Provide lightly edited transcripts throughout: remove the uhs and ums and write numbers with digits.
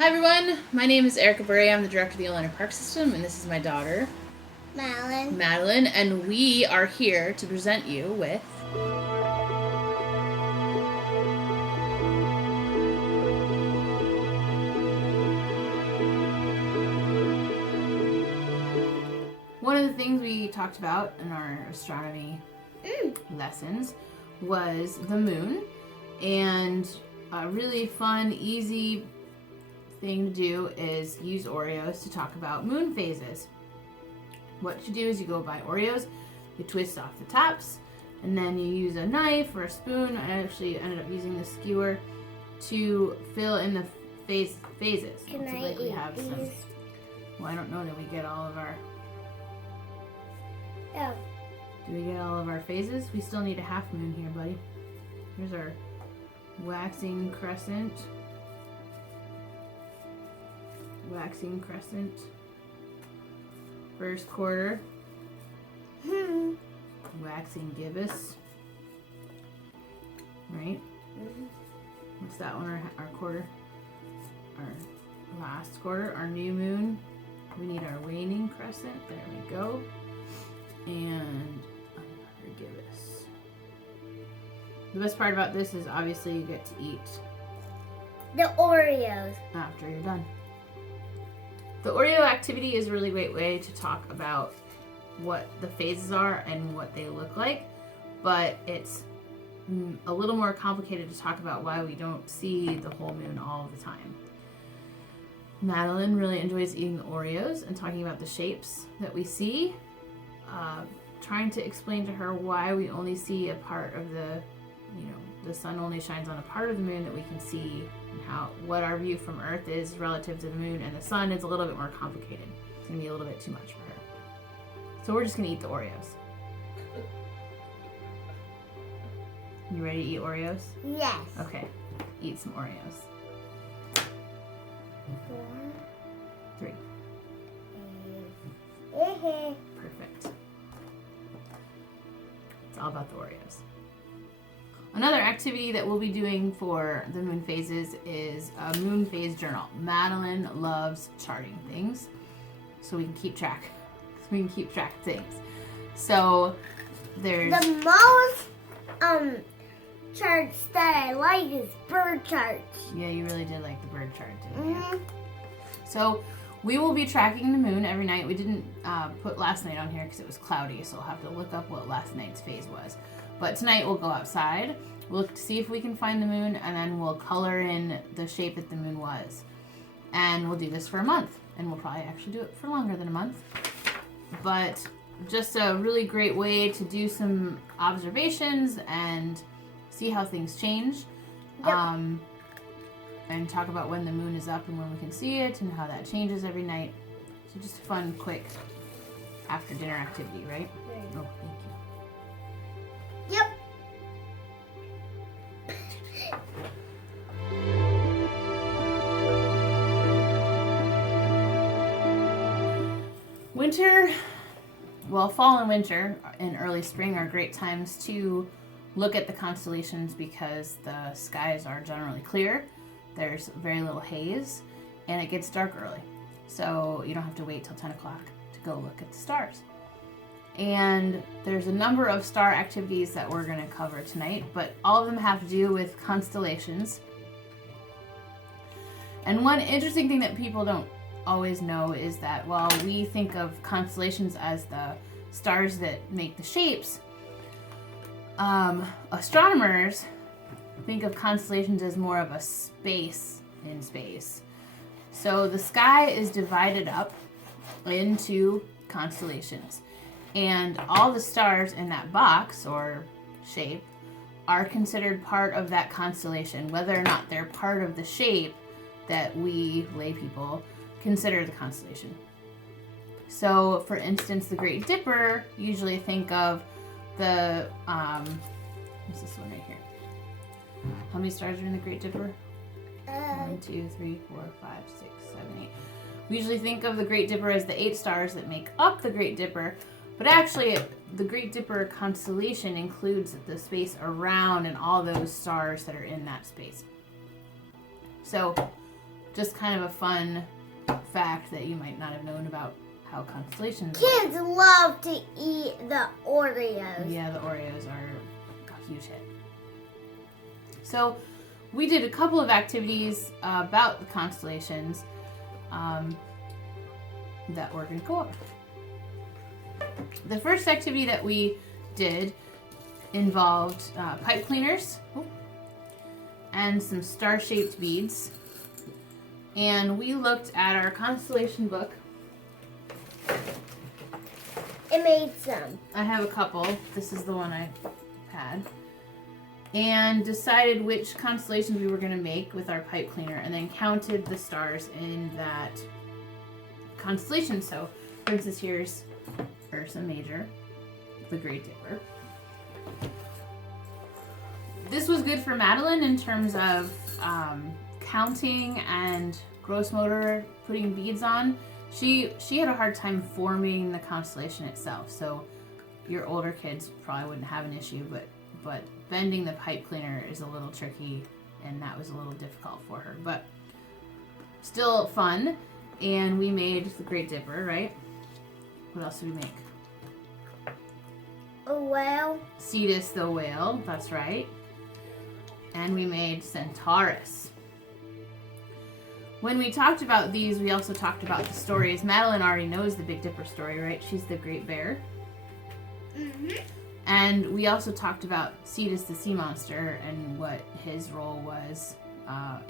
Hi everyone, my name is Erika Buri. I'm the director of the Illinois Park System, and this is my daughter, Madeline, and we are here to present you with one of the things we talked about in our astronomy lessons was the moon, and a really fun, easy thing to do is use Oreos to talk about moon phases. What you do is you go buy Oreos, you twist off the tops, and then you use a knife or a spoon. I actually ended up using the skewer to fill in the phases. Can so I like we eat have these? some. Well, I don't know that we get all of our. Oh. Do we get all of our phases? We still need a half moon here, buddy. Here's our waxing crescent. Waxing crescent. First quarter. Waxing gibbous. Right? What's that one? Our quarter. Our last quarter. Our new moon. We need our waning crescent. There we go. And another gibbous. The best part about this is obviously you get to eat The Oreos. after you're done. The Oreo activity is a really great way to talk about what the phases are and what they look like, but it's a little more complicated to talk about why we don't see the whole moon all the time. Madeline really enjoys eating the Oreos and talking about the shapes that we see, trying to explain to her why we only see a part of the sun only shines on a part of the moon that we can see, and what our view from Earth is relative to the moon and the sun is a little bit more complicated. It's going to be a little bit too much for her. So we're just going to eat the Oreos. You ready to eat Oreos? Yes. Okay, eat some Oreos. 4, 3. 8. Perfect. It's all about the Oreos. Another activity that we'll be doing for the moon phases is a moon phase journal. Madeline loves charting things, so we can keep track. Of things. So there's The most charts that I like is bird charts. Yeah, you really did like the bird chart, didn't you? So we will be tracking the moon every night. We didn't put last night on here because it was cloudy, so we'll have to look up what last night's phase was. But tonight we'll go outside, we'll see if we can find the moon, and then we'll color in the shape that the moon was. And we'll do this for a month, and we'll probably actually do it for longer than a month. But just a really great way to do some observations and see how things change. Yep. And talk about when the moon is up and when we can see it and how that changes every night. So just a fun, quick after dinner activity, right? Right. Oh, thank you. Yep. Winter, fall and winter and early spring are great times to look at the constellations because the skies are generally clear. There's very little haze, and it gets dark early. So you don't have to wait till 10 o'clock to go look at the stars. And there's a number of star activities that we're going to cover tonight, but all of them have to do with constellations. And one interesting thing that people don't always know is that while we think of constellations as the stars that make the shapes, astronomers think of constellations as more of a space in space. So the sky is divided up into constellations, and all the stars in that box or shape are considered part of that constellation, whether or not they're part of the shape that we lay people consider the constellation. So for instance, the Great Dipper, usually think of the what's this one right here? How many stars are in the Great Dipper? 1, 2, 3, 4, 5, 6, 7, 8. We usually think of the Great Dipper as the 8 stars that make up the Great Dipper, but actually the Great Dipper constellation includes the space around and all those stars that are in that space. So just kind of a fun fact that you might not have known about how constellations Kids love to eat the Oreos. Yeah, the Oreos are a huge hit. So we did a couple of activities about the constellations that we're going to go over. The first activity that we did involved pipe cleaners and some star-shaped beads. And we looked at our constellation book. It made some. I have a couple. This is the one I had. And decided which constellations we were going to make with our pipe cleaner, and then counted the stars in that constellation. So, for instance, here's Ursa Major, the Great Dipper. This was good for Madeline in terms of counting and gross motor, putting beads on. She had a hard time forming the constellation itself, so your older kids probably wouldn't have an issue, but bending the pipe cleaner is a little tricky, and that was a little difficult for her, but still fun. And we made the Great Dipper, right? What else did we make? A whale. Cetus the whale, that's right. And we made Centaurus. When we talked about these, we also talked about the stories. Madeline already knows the Big Dipper story, right? She's the Great Bear. Mm-hmm. And we also talked about Cetus the sea monster and what his role was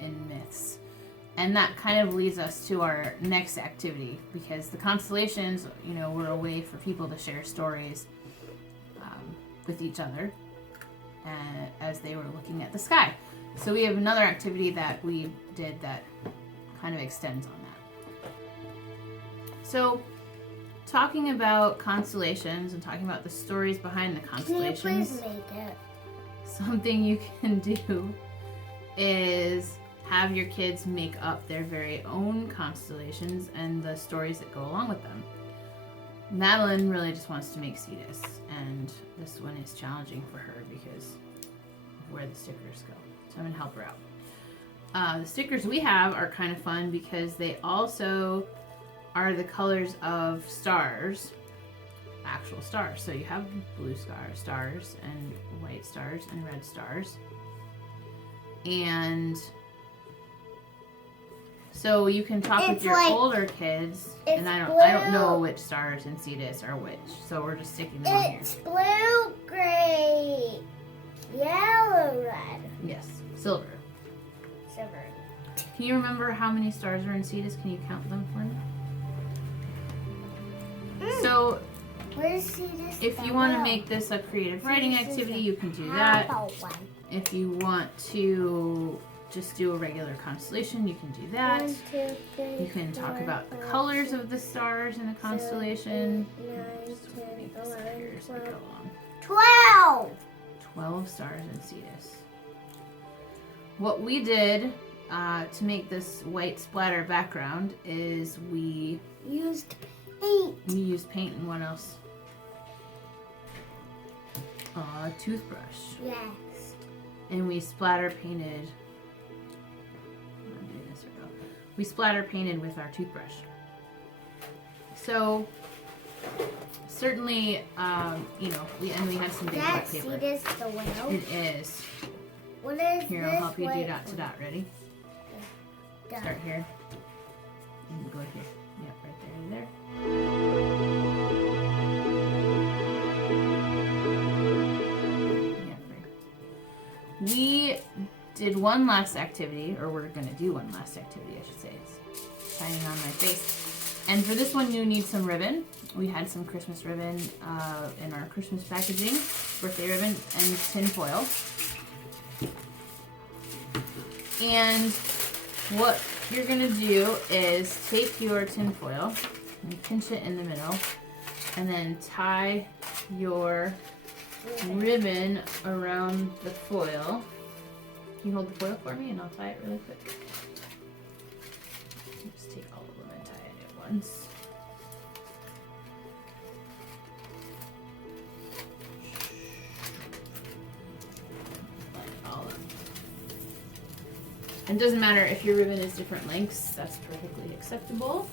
in myths. And that kind of leads us to our next activity, because the constellations, were a way for people to share stories with each other as they were looking at the sky. So we have another activity that we did that kind of extends on that. So, talking about constellations and talking about the stories behind the constellations. Can you please make it? Something you can do is have your kids make up their very own constellations and the stories that go along with them. Madeline really just wants to make Cetus, and this one is challenging for her because of where the stickers go. So I'm going to help her out. The stickers we have are kind of fun because they also are the colors of stars, actual stars. So you have blue stars and white stars and red stars. And so you can talk with your older kids, and I don't know which stars in Cetus are which, so we're just sticking them on here. It's blue, gray, yellow, red. Yes, silver. Silver. Can you remember how many stars are in Cetus? Can you count them for me? So, Where's Cetus? if you want to make this a creative writing activity, you can do that. If you want to just do a regular constellation, you can do that. 1, 2, 3, You can talk 4, about the 5, colors of the stars in a constellation. 7, 8, 9, Just 10, make this up 11, here as we go 12. along. 12! 12 stars in Cetus. What we did to make this white splatter background is we Used paint. used paint, and what else? A toothbrush. Yes. And we splatter painted. We splatter painted with our toothbrush. So certainly, we had some big white That's paper. Cetus the whale. It is. What is Here, this I'll help you do white dot to dot. Ready? dot? Start here. And go here. Yep, right there. Yeah, right. We did one last activity, or we're going to do one last activity, I should say. It's shining on my face. And for this one, you need some ribbon. We had some Christmas ribbon in our Christmas packaging, birthday ribbon, and tin foil. And what you're going to do is take your tin foil and pinch it in the middle, and then tie your ribbon around the foil. Can you hold the foil for me and I'll tie it really quick? Just take all of them and tie it at once. All of them. It doesn't matter if your ribbon is different lengths, that's perfectly acceptable.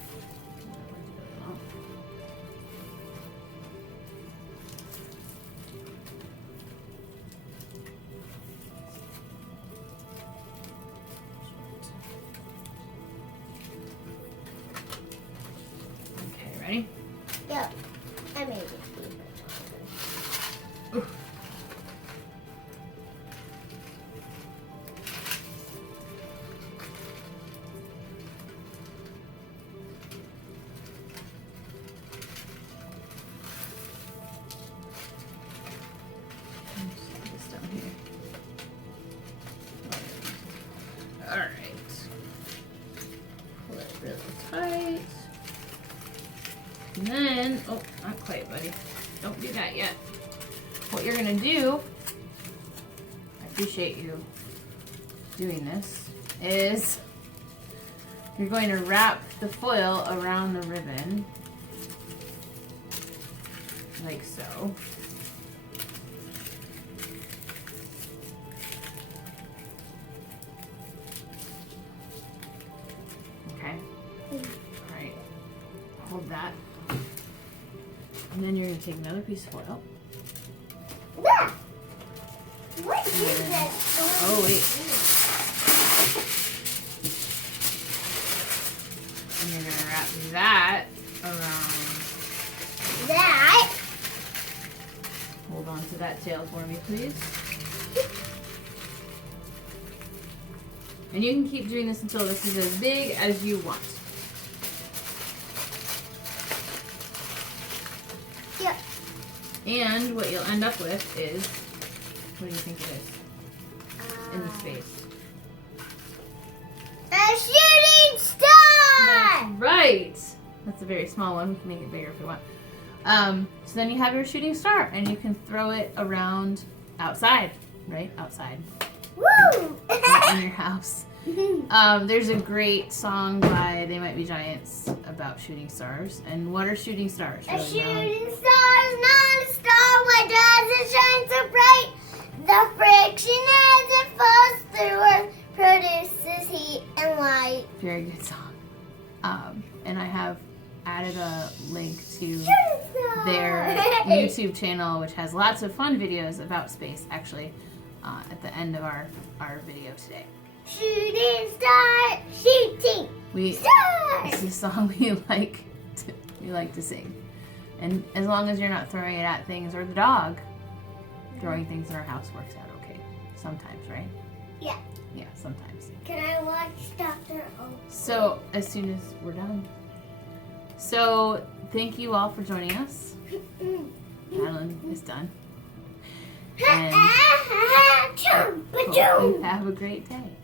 Okay, ready? Yep. I made it. Alright. Pull it really tight. And then, oh, not quite, buddy. Don't do that yet. What you're gonna do, I appreciate you doing this, is you're going to wrap the foil around the ribbon, like so. Okay. Alright. Hold that. And then you're going to take another piece of foil. Yeah. What is that? Oh, wait. And you're going to wrap that around. That. Hold on to that tail for me, please. And you can keep doing this until this is as big as you want. Yep. And what you'll end up with is, what do you think it is in the space? A shooting star! That's right. That's a very small one. We can make it bigger if we want. So then you have your shooting star, and you can throw it around outside, right? Outside. Woo! In your house. There's a great song by They Might Be Giants about shooting stars. And what are shooting stars? A shooting star is not a star. Why does it shine so bright? The friction as it falls through Earth produces heat and light. Very good song. And I have added a link to their YouTube channel, which has lots of fun videos about space, actually, at the end of our video today. Shooting star, shooting star. It's a song we like to sing. And as long as you're not throwing it at things, or the dog, throwing things in our house works out okay. Sometimes, right? Yeah. Yeah, sometimes. Can I watch Dr. O? So, as soon as we're done. So, thank you all for joining us. Madeline is done. And hope you have a great day.